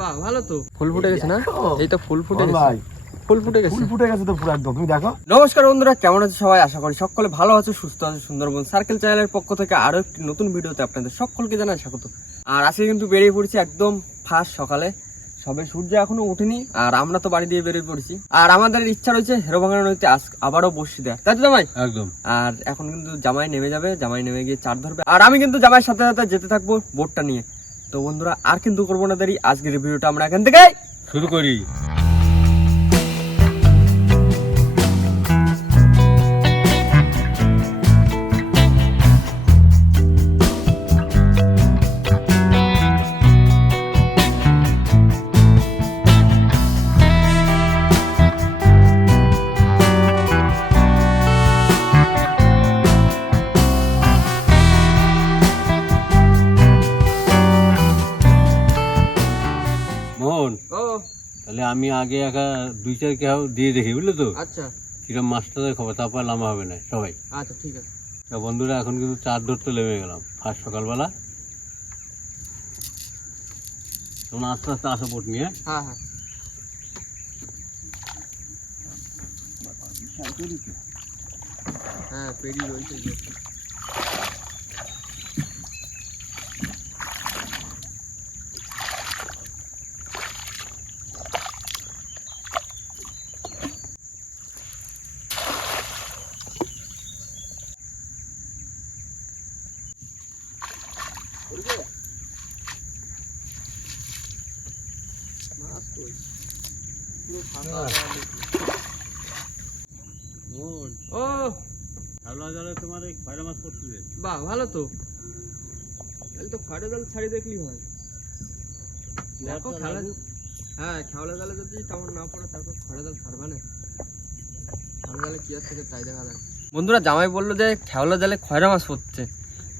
বাহ ভালো তো, ফুল ফুটে গেছে না? এই তো ফুল ফুটে গেছে, ফুল ফুটে গেছে, ফুল ফুটে গেছে তো পুরো একদম। তুমি দেখো। নমস্কার বন্ধুরা, কেমন আছে সবাই? আশা করি সকলে ভালো আছে, সুস্থ আছে। সুন্দরবন সার্কেল চ্যানেলের পক্ষ থেকে আরো একটি নতুন ভিডিওতে আপনাদের সকলকে জানাই স্বাগত। আর আজকে কিন্তু বেরিয়ে পড়েছি একদম ফার্স্ট সকালে, সবে সূর্য এখনো ওঠেনি আর আমরা তো বাড়ি দিয়ে বেরিয়ে পড়েছি। আর আমাদের ইচ্ছা রয়েছে হেরোভাঙা নদীতে আবারও বসি দেয়, তাই তো জামাই? একদম। আর এখন কিন্তু জামাই নেমে যাবে, জামাই নেমে গিয়ে চার ধরবে, আর আমি কিন্তু জামাইয়ের সাথে সাথে যেতে থাকবো বোটটা নিয়ে। তো বন্ধুরা আর কিন্তু করবো না দেরি, আজকের ভিডিওটা আমরা এখান থেকে শুরু করি। মোহন, ও তাহলে আমি আগে একা 2-4 কেউ দিয়ে দেখি, বুঝলে তো? আচ্ছা কিরম মাছটাদের খবর, তারপর লামা হবে না সবাই। আচ্ছা ঠিক আছে। তা বন্ধুরা এখন কিন্তু চার ধরতে নেমে গেলাম ফার্স্ট সকালবেলা। তোমরা আস্তে আস্তে আসো বোট নিয়ে। হ্যাঁ হ্যাঁ হ্যাঁ পেরি রয়েছে। ও তোমার এই খয়রা মাছ পড়তেছে। বাহ ভালো তো, তাহলে তো খয়রা জাল ছাড়ি দেখলি হয়। দেখো খেলা, হ্যাঁ খেওলা জালে যদি তেমন না পড়ে তারপর খয়রা জাল ছাড়বা না। খয়রা জালে কি আর থেকে তাই দেখা যায়। বন্ধুরা জামাই বললো যে খেওলা জালে খয়রা মাছ পড়ছে,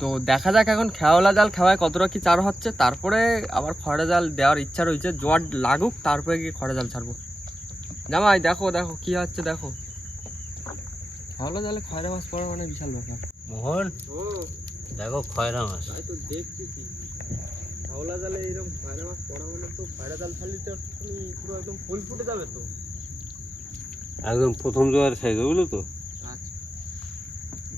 তো দেখা যাক এখন খেওলা জাল খাওয়ায় কতটা কি চার হচ্ছে, তারপরে আবার খয়রা জাল দেওয়ার ইচ্ছা রয়েছে। জোয়ার লাগুক তারপরে গিয়ে খয়রা জাল ছাড়বো। জামাই দেখো দেখো কি হচ্ছে, দেখো খেওলা জালে খয়রা মাছ পড়া মানে বিশাল ব্যাপার। মোহন ও দেখো খয়রা মাছ। তাই তো দেখতেছি, খেওলা জালে এরকম খয়রা মাছ পড়া মানে তো খয়রা জাল ছাড়লে তো তুমি পুরো একদম ফুল ফুটে যাবে তো। একদম প্রথম জোয়ার সাইজ, বুঝলো তো? আচ্ছা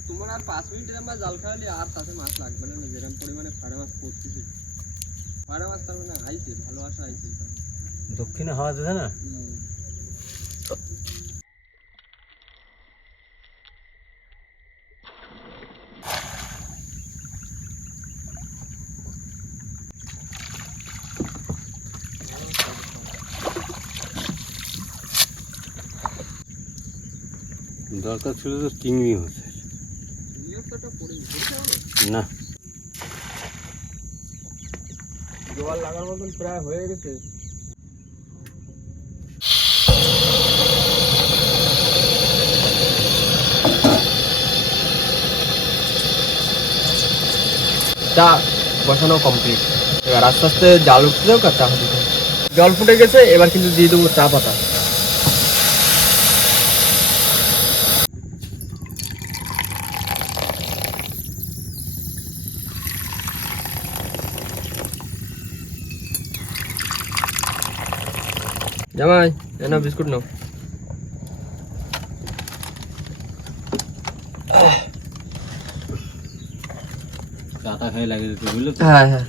তোমার আর 5 মিনিটের আমরা জাল খাওয়ালে আর তাতে মাছ লাগবে না, যেরকম পরিমাণে খয়রা মাছ পড়তেছে। খয়রা মাছ তার মানে আইছে, ভালোবাসা আইছে। দক্ষিণে হাওয়া দিছে না। দরকার ছিল তো চিংড়ি হচ্ছে না। জোয়ার লাগার মতন প্রায় হয়ে গেছে। চা বসানো কমপ্লিট, এবার আস্তে আস্তে জাল উঠতে যাও আর চা হতে যাও। জল ফুটে গেছে, এবার কিন্তু দিয়ে দেবো চা পাতা। জামাই এনো বিস্কুট নাও। চাটা খেয়ে লাগে যেত, বুঝলে তো? হ্যাঁ হ্যাঁ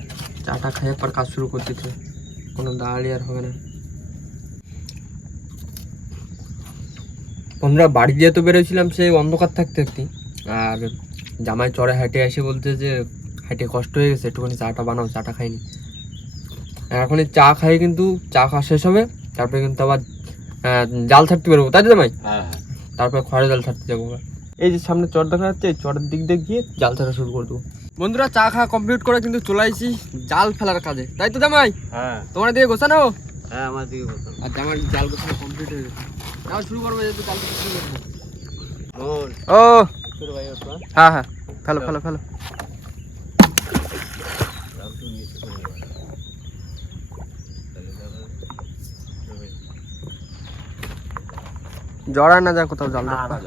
চাটা খেয়ে পর কাজ শুরু করতে তো কোনো দাঁড়িয়ে আর হবে না। বন্ধুরা বাড়ি দিয়ে তো বেরোছিলাম সেই অন্ধকার থাকতে থাকতে, আর জামাই চড়ে হাঁটে এসে বলতে যে হাঁটে কষ্ট হয়ে গেছে, একটুখানি চাটা বানাও, চাটা খাইনি। এখন এই চা খাই কিন্তু চা খাওয়া শেষ হবে, তারপরে কিন্তু আবার জাল ছাড়তে বেরোবো, তাই তো জামাই? হ্যাঁ হ্যাঁ। তারপরে খয়রা জাল ছাড়তে যাবো। এই যে সামনে চর দেখা যাচ্ছে, এই চরের দিক দিয়ে গিয়ে জাল ছাড়া শুরু করে দেবো। বন্ধুরা চা খাওয়া কমপ্লিট করে কিন্তু চলে আসছি জাল ফেলার কাজে, তাই তো জামাই? হ্যাঁ তোমার দিকে গোছানো? হ্যাঁ আমার দিকে বলতাম। আর জামাই জাল গোছানো কমপ্লিট হয়ে গেছে, তাও শুরু করবো, যেহেতু জাল শুরু করবো। মোহন ও তোর ভাই ওঠা। হ্যাঁ হ্যাঁ ফেলো ফেলো ফেলো। জড়ায় না যায় কোথাও জাল রাখবা।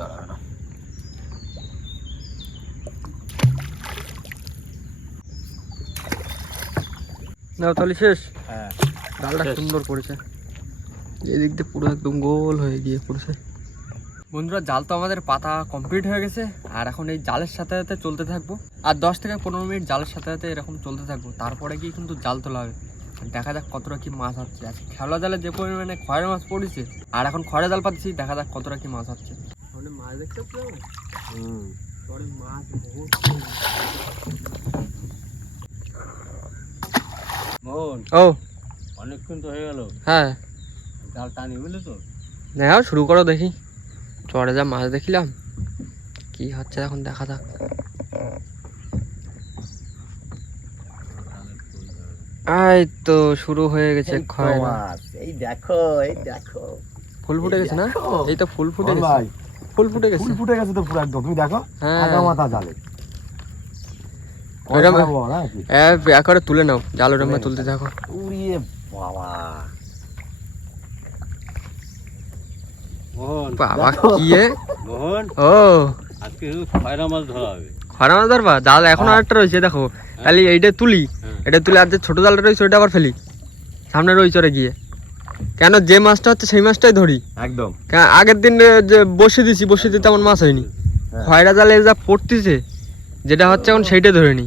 নাও তাহলে শেষ। হ্যাঁ জালটা শেষ। সুন্দর পড়েছে, এদিক দিয়ে পুরো একদম গোল হয়ে গিয়ে পড়েছে। বন্ধুরা জাল তো আমাদের পাতা কমপ্লিট হয়ে গেছে, আর এখন এই জালের সাথে সাথে চলতে থাকবো, আর 10 থেকে 15 মিনিট জালের সাথে সাথে এরকম চলতে থাকবো, তারপরে গিয়ে কিন্তু জাল তোলা হবে। দেখা যাক কতটা কি মাছ হচ্ছে। আজকে খেলা জালে যে পরিমাণে খয়রা মাছ পড়েছে, আর এখন খয়রা জাল পাচ্ছি, দেখা যাক কতটা কি মাছ হচ্ছে। মানে মাছ দেখতে পাচ্ছি মাছ বহুত। মোহন, ও অনেকক্ষণ তো হয়ে গেল, হ্যাঁ জাল টানি বুঝলি তো। নাও শুরু করো, দেখি চড়ে যা মাছ দেখিলাম, কি হচ্ছে এখন দেখা যাক। এই তো শুরু হয়ে গেছে খয়রা। এই দেখো, এই দেখো, ফুল ফুটে গেছে না? দেখো। এই তো ফুল ফুটে বল গেছে, ভাই, ফুল ফুটে গেছে। ফুল ফুটে গেছে তো পুরো একদম। তুমি দেখো, হ্যাঁ আগা মাথা জালে। ওইরকম কয়টা বড় নাকি? একবারে তুলে নাও, জাল ওরকম তুলতে থাকো। উড়িয়ে বাবা, মোহন, বাবা কি এ? মোহন, ও আজকে শুধু খয়রা মাছ ধরা হবে। খয়রা মাছ ধরবা? জাল এখন আরেকটা রয়েছে দেখো, তাহলে এইটা তুলি, এটা তুলে আর যে ছোট জালটা রয়েছে ওইটা আবার ফেলি সামনে রই চড়ে গিয়ে। কেন যে মাছটা হচ্ছে সেই মাছটাই ধরি, একদম। কেন আগের দিন যে বসে দিছি, বসে দিতে তেমন মাছ হয়নি। হ্যাঁ। খয়রা জালে যা পড়তেছে, যেটা হচ্ছে এখন সেইটা ধরে নি।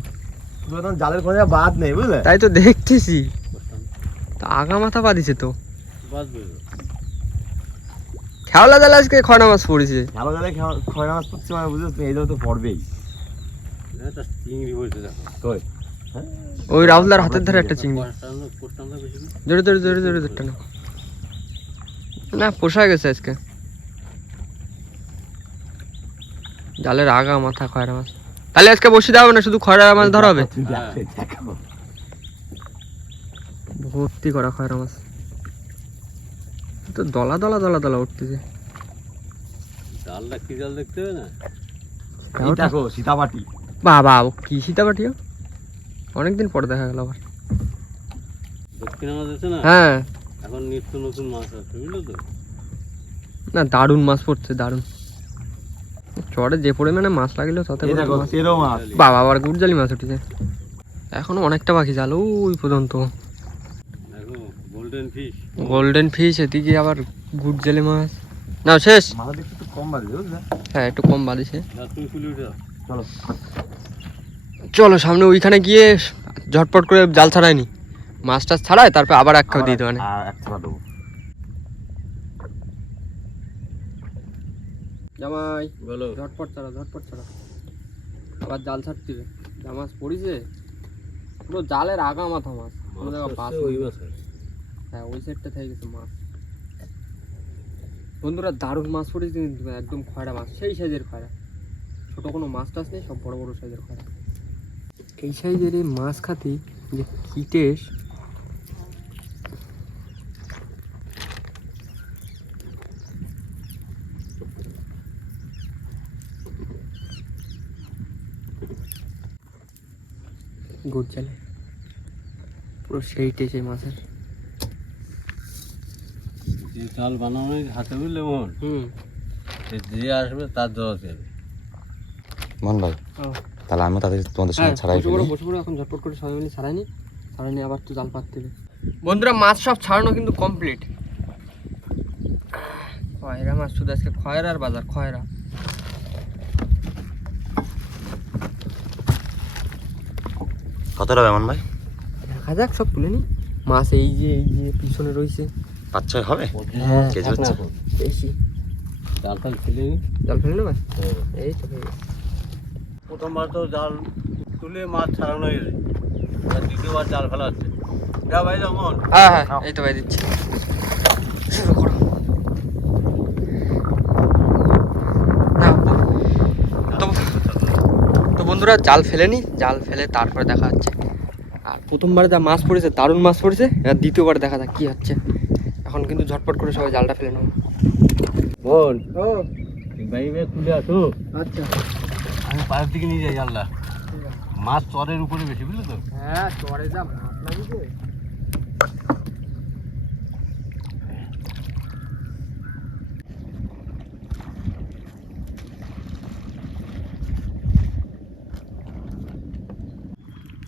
পুরো একদম জালের কোনো বাদ নেই, বুঝলে? তাই তো দেখতেছি, তা আগা মাথা পা দিছে তো। বাঁচবে তো। খেওলা জালে আজকে খয়রা মাছ পড়েছে। ভালো জালে খয়রা মাছ পড়ছে মানে বুঝলে তুমি, এই জালে তো পড়বেই। একটা চিংড়ি বলছে দেখো। কই? ওই রাহুলদার হাতের ধারে একটা চিংড়ি। কোষ্টানটা বেশি না? জোরে জোরে জোরে জোরে ধরতে না, না পোষা গেছে আজকে। জালের আগা মাথা খয়রা মাছ, তাহলে আজকে বসে দেওয়া হবে না, শুধু খয়রা মাছ ধরা হবে। তুমি দেখো, দেখো। ভর্তি করা খয়রা মাছ, তো দলা দলা দলা দলা উঠতেছে। জালটা কি জাল দেখতে হবে না? এই দেখো সীতাবাটি। বাবা কি সীতাবাটিও, অনেকদিন পর দেখা গেল আবার। দক্ষিণা মাছ আছে না, হ্যাঁ এখন নিত্য নতুন মাছ আছে বুঝলো তো। না দারুণ মাছ পড়ছে, দারুণ। চড়ে যে পরিমাণে মাছ লাগলো তাতে এই দেখো তেরো মাছ। বাবা আবার গুড়জালি মাছ উঠেছে। এখনো অনেকটা বাকি জাল ওই পর্যন্ত। দেখো গোল্ডেন ফিশ। গোল্ডেন ফিশ, এদিকে আবার গুড়জালি মাছ। না শেষ, মাথা দেখতে একটু কম বাজে, বুঝলে? হ্যাঁ একটু কম বাদিছে। তুমি ফুলি উঠে চলো চলো সামনে ওইখানে গিয়ে ঝটপট করে জাল ছাড়াইনি, মাছ টাছ ছাড়ায় তারপর আবার এক খাও দিয়ে দেবে। আর এক থালা দেবো। জামাই বলো। ঝটপট ছাড়া, ঝটপট ছাড়া, আবার জাল ছাড়তে হবে। যা মাছ পড়িছে পুরো জালের আগা মাথা মাছ, কোনো জায়গা বাস ওই নেই। মাছ হ্যাঁ ওই সাইডটা থেকে গেছে মাছ। বন্ধুরা দারুণ মাছ পড়েছে কিন্তু, একদম খয়রা মাছ, সেই সাইজের খয়রা, ছোট কোনো মাছ টাছ নেই, সব বড় বড় সাইজের খয়রা। এই সাইজের এই মাছ খাতি যে কি টেস্ট। গুড় জালে পুরো সেই টেস্ট এই মাছের। যে জাল বানানো হাতে বুঝলে মোহন, যে আসবে তার জল দেবে। মন ভাই, ও তাহলে আমি তাদের তোমাদের হ্যাঁ, সঙ্গে ছাড়াই বসে পড়ো, ফেলি। বসে পড়ো, এখন ঝটপট করে সবাই মিলে ছাড়াইনি, ছাড়াইনি আবার তো জাল পাততে হবে। বন্ধুরা মাছ সব ছাড়ানো কিন্তু কমপ্লিট। খয়রা মাছ শুধু আজকে খয়রার বাজার, খয়রা। কতটা বেমন ভাই? দেখা যাক, সব তুলে নি মাছ। এই যে পিছনে রয়েছে 5-6 হবে? হ্যাঁ কেজি থাক না হচ্ছে? এখন। বেশি। জাল টাল ফেলে নি। জাল ফেলে নেবে, এই তো হয়ে গেছে। প্রথমবার তো জাল তুলে মাছ ছাড়ানো হয়েছে, আর দ্বিতীয়বার জাল ফেলা হচ্ছে। যা ভাই যাও মোহন। হ্যাঁ হ্যাঁ এই তো ভাই দিচ্ছি, শুরু করো। না, তো বন্ধুরা জাল ফেলে নি, জাল ফেলে তারপরে দেখা হচ্ছে। আর প্রথমবার যা মাছ পড়েছে দারুণ মাছ পড়েছে, আর দ্বিতীয়বার দেখা যাক কি হচ্ছে। এখন কিন্তু ঝটপট করে সবাই জালটা ফেলে নেবো। মোহন, ও ভাই ভাই তুলে আসো, আচ্ছা, আমি পায়ের দিকে নিয়ে যাই জালটা। মাছ চরের উপরে বেশি বুঝলে তো। হ্যাঁ চড়ে যা মাছ লাগিয়েছে।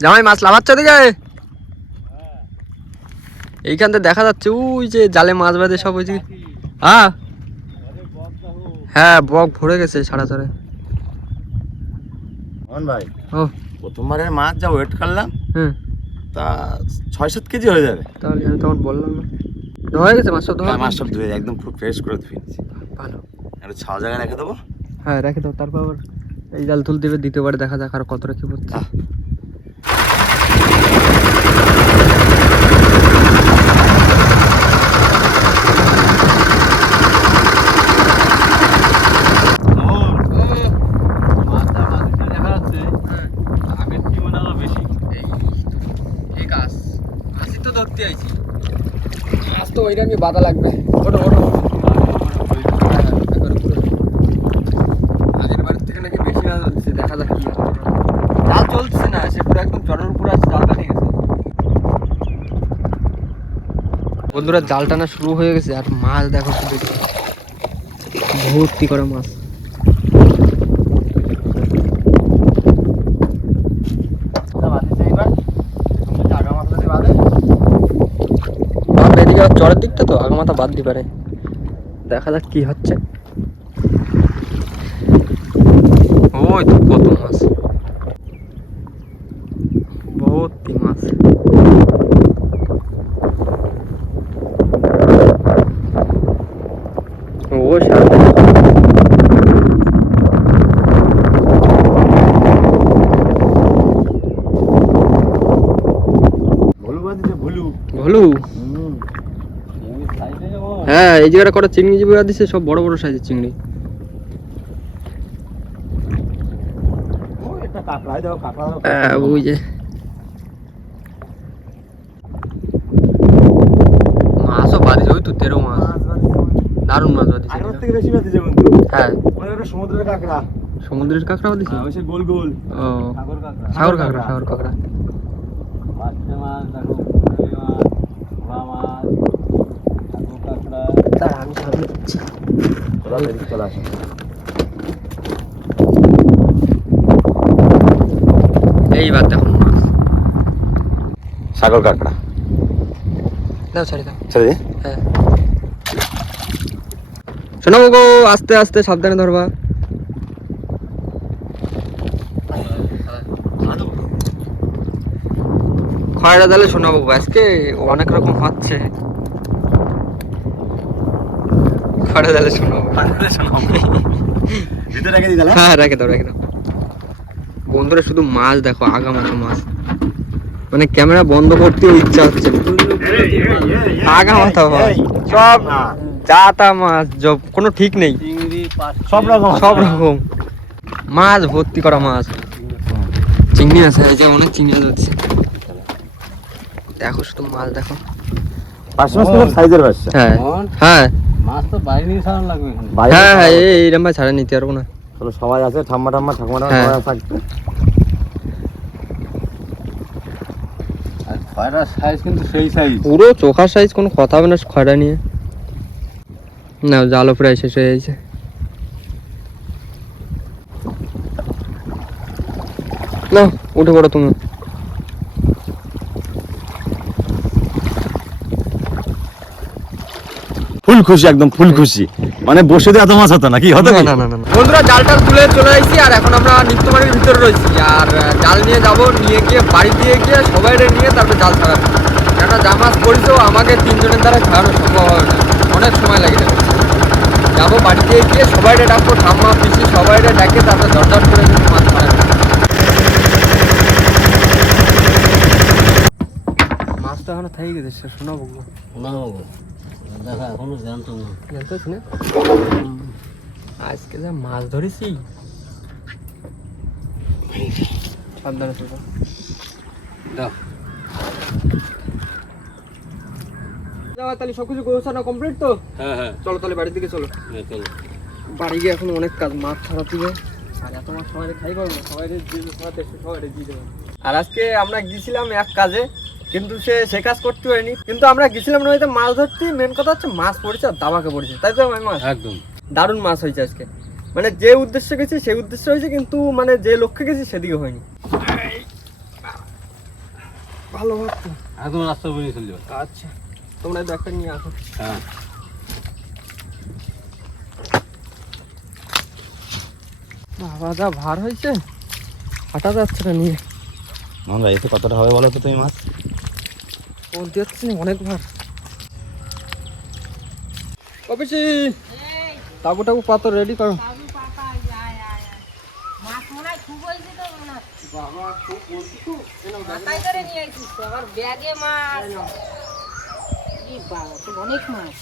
জামাই মাছ লাভাচ্ছ দিকে? এইখান থেকে দেখা যাচ্ছে ওই যে জালে মাছ বাঁধে সব ওই যে। হ্যাঁ হ্যাঁ বক ভরে গেছে সারা সারা। মোহন ভাই ও প্রথমবারের মাছ যা ওয়েট করলাম হুম তা 6-7 কেজি হয়ে যাবে। তাহলে আমি তখন বললাম না হয়ে গেছে মাছ সব ধোয়া? মাছ সব ধুয়ে একদম পুরো ফ্রেশ করে ধুয়েছি। ভালো। একটা ছাওয়া জায়গায় রেখে দেবো। হ্যাঁ রেখে দাও, তারপর আবার এই জাল তুল দেবে দ্বিতীয়বারে, দেখা যাক আর কতটা কি পড়ছে। মাছ তো ওইরকমই বাধা লাগবে। ওঠো ওঠো, আগের বারের থেকে নাকি বেশি মাছ হচ্ছে, দেখা যাক কি হয়। জাল চলছে না, সে পুরো একদম চরের উপরে আছে, জাল কাটে গেছে। বন্ধুরা জাল টানা শুরু হয়ে গেছে আর মাছ দেখো শুধু ভর্তি করে মাছ। এদিকে চরের দিকটা তো আগা মাথা বাদ দিতে পারে, দেখা যাক কি হচ্ছে। ওই তো কত মাছ, ভর্তি মাছ। ও সাথে ভলু। হ্যাঁ এই জায়গাটা কটা চিংড়ি জিবি দিচ্ছে, সব বড় বড় সাইজের চিংড়ি। ওই যে মাছও বাদিছে, ওই তো 13 মাছ, দারুণ মাছ বাদিছে। হ্যাঁ সমুদ্রের কাঁকড়া, সমুদ্রের কাঁকড়া বাদিছে। গোল গোল ও সাগর কাঁকড়া, সাগর কাঁকড়া। এইবার দেখো মাছ, সাগর কাঁকড়া। দাও ছেড়ে দাও। ছেড়ে দে। হ্যাঁ শোনো গো, আস্তে আস্তে সাবধানে ধরবা। খয়রা জালে শোনাবো আজকে অনেক রকম হচ্ছে। খয়রা জালে শোনাবো, ভিতরে রেখে দিই তাহলে। হ্যাঁ রেখে দাও রেখে দাও। বন্ধুরা শুধু মাছ দেখো, আগা মাথা মাছ, মানে ক্যামেরা বন্ধ করতেও ইচ্ছা হচ্ছে না। আগা মাথা মাছ, সব যা তা মাছ, কোনো ঠিক নেই, সব রকম সব রকম মাছ, ভর্তি করা মাছ। চিংড়ি আছে, এই যে অনেক চিংড়ি আছে। দেখো শুধু মাছ দেখো। সাইজের বাচ্চা। হ্যাঁ হ্যাঁ মাছ তো বাইরে নিয়ে ছাড়ানো লাগবে এখানে। হ্যাঁ হ্যাঁ এইরকম ভাই ছাড়া নিতে পারবো না। সবাই আছে, ঠাম্মা ঠাম্মা ঠাকুমা হ্যাঁ। সবাই থাকবে। আর খয়রার সাইজ কিন্তু সেই সাইজ। পুরো চোখার সাইজ, কোনো কথা হবে না খয়রা নিয়ে। না জালও প্রায় শেষ হয়ে যাচ্ছে। না উঠে পড়ো তুমি। ফুল খুশি, একদম ফুল খুশি, মানে বসে দিয়ে এত মাছ হতো না কি হতো? না না না না। বন্ধুরা জালটা তুলে চলে আসছি আর এখন আমরা নিত্যবাড়ির ভিতরে রয়েছি। আর জাল নিয়ে যাব, নিয়ে গিয়ে বাড়ি দিয়ে গিয়ে সবাই নিয়ে তারপরে জাল ছাড়াবো। কেননা যা মাছ পড়েছেও আমাকে 3 জনের দ্বারা ছাড়ানো সম্ভব হবে না, অনেক সময় লাগে যাবে। যাবো বাড়ি দিয়ে গিয়ে সবাই ডাকবো, ঠাম্মা পিসি সবাই ডাকে, তারপরে দরদর করে কিন্তু মাছ ছাড়াবো। মাছটা এখনো থেকে গেছে, শোনাবো দেখা এখনো জানতো না। জানতে না আজকে যা মাছ ধরেছি, সাবধানে ছিল। দাও যাওয়া তাহলে সবকিছু গোছানো কমপ্লিট তো? হ্যাঁ হ্যাঁ চলো তাহলে বাড়ির দিকে চলো। হ্যাঁ চলো। বাড়ি গিয়ে এখন অনেক কাজ, মাছ ছাড়াতে হবে। আর এত মাছ সবাই খাই পাবো, সবাই দিয়ে দেবো। আর আজকে আমরা গিয়েছিলাম এক কাজে, কিন্তু সে কাজ করতে হয়নি। কিন্তু আমরা গেছিলাম নদীতে মাছ ধরতে, মেন কথা হচ্ছে মাছ পড়েছে আর দাবাকে পড়েছে, তাই তো মাছ একদম দারুণ মাছ হয়েছে আজকে। মানে যে উদ্দেশ্যে গেছি সেই উদ্দেশ্যে হয়েছে, কিন্তু মানে যে লক্ষ্যে গেছি সেদিকে হয়নি। ভালো ভাবতো একদম রাস্তা বলে চলে যাবে। আচ্ছা তোমরা এই ব্যাগটা নিয়ে আসো। হ্যাঁ বাবা যা ভার হয়েছে, হাঁটা যাচ্ছে না নিয়ে। মামুন ভাই এতে কতটা হবে বলো তো তুমি মাছ? বলতে যাচ্ছি না, অনেক ভার। অফিসি তাবু টাবু পাতো রেডি করো। বাবা খুব বলছি তো, অনেক মাছ।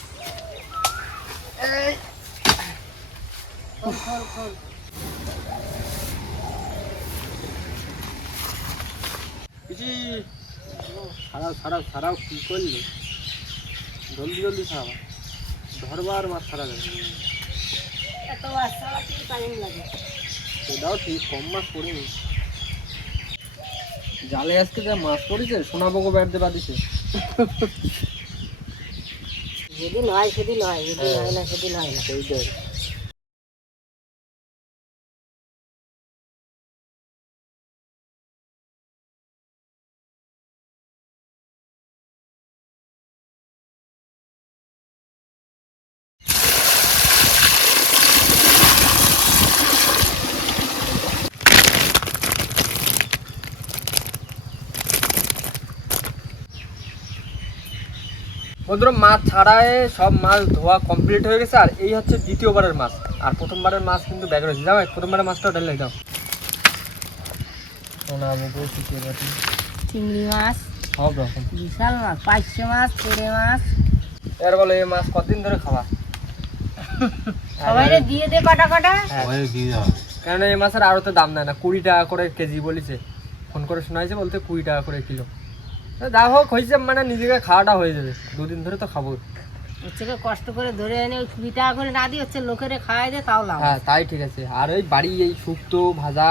পিসি ছাড়াও ছাড়াও ছাড়াও, কি করলে? জলদি জলদি ছাড়াবা, ধরবার মাছ ছাড়া যাবে। এত মাছ ছাড়াতে টাইম লাগে। সেটাও ঠিক, কম মাছ পড়েনি। জালে আজকে যা মাছ পড়েছে, সোনাবগো ব্যাট দেবা দিছে। যেদিন হয় সেদিন হয়, যেদিন হয় না সেদিন হয় না। সেইটাই। বন্ধুরা মাছ ছাড়ায় সব মাছ ধোয়া কমপ্লিট হয়ে গেছে, আর এই হচ্ছে দ্বিতীয়বারের মাছ। আর প্রথমবারের মাছ কিন্তু ব্যাগ রয়েছে। যাও প্রথমবারের মাছটা ঢেলে দাও। সোনাবগো, চিতলবাটি, চিংড়ি মাছ, সব রকম বিশাল মাছ, পাইশে মাছ, তেড়ে মাছ। এর বলো এই মাছ কতদিন ধরে খাওয়া? সবাই দিয়ে দে কটা কটা। সবাই দিয়ে দাও। কারণ এই মাছের আরও তো দাম দেয় না, 20 টাকা করে কেজি বলেছে। ফোন করে শোনা হয়েছে বলতে 20 টাকা করে কিলো। যা হোক হয়েছে, মানে নিজেকে খাওয়াটা হয়ে যাবে, 2 দিন ধরে তো খাবো। হচ্ছে কষ্ট করে ধরে এনে 20 টাকা করে না দিয়ে হচ্ছে লোকেরে খাওয়াই দে, তাও লাভ। হ্যাঁ তাই ঠিক আছে। আর ওই বাড়ি এই শুক্তো ভাজা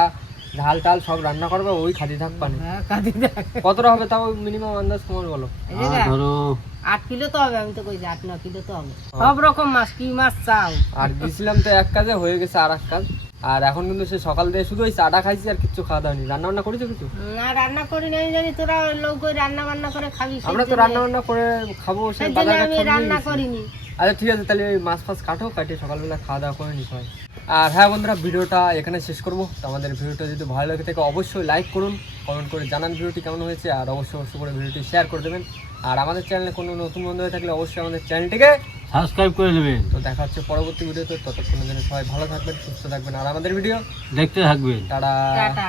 ঝাল টাল সব রান্না করবে, ওই খাদি থাকবা না। হ্যাঁ, কাঁদি দেখ। কতটা হবে তাও মিনিমাম আন্দাজ তোমার বলো? এই যে দেখ, ধরো 8 কিলো তো হবে, আমি তো কইছি 8-9 কিলো তো হবে। সব রকম মাছ, কি মাছ চাও? আর গেছিলাম তো এক কাজে, হয়ে গেছে আর এক কাজ। আর এখন কিন্তু সে সকাল থেকে শুধু ওই চাটা খাইছি, আর কিচ্ছু খাওয়া দাওয়া নেই। রান্না বান্না করেছো কিছু? না রান্না করি না, আমি জানি তোরা লোক ওই রান্না বান্না করে খাবি। আমরা তো রান্না বান্না করে খাবো, সে সেই জন্য বাজার আমি রান্না করিনি। আচ্ছা ঠিক আছে, তাহলে ওই মাছ ফাছ কাটো, কাটিয়ে সকালবেলা খাওয়া দাওয়া করে নিতে হয়। আর হ্যাঁ বন্ধুরা, ভিডিওটা এখানে শেষ করবো। তো আমাদের ভিডিওটা যদি ভালো লাগে থাকে অবশ্যই লাইক করুন, কমেন্ট করে জানান ভিডিওটি কেমন হয়েছে, আর অবশ্যই করে ভিডিওটি শেয়ার করে দেবেন। আর আমাদের চ্যানেলে কোনো নতুন বন্ধু হয়ে থাকলে অবশ্যই আমাদের চ্যানেলটিকে সাবস্ক্রাইব করে দেবেন। তো দেখা হচ্ছে পরবর্তী ভিডিওতে। ততক্ষণের জন্য সবাই ভালো থাকবেন, সুস্থ থাকবেন, আর আমাদের ভিডিও দেখতে থাকবেন। টাটা। টাটা।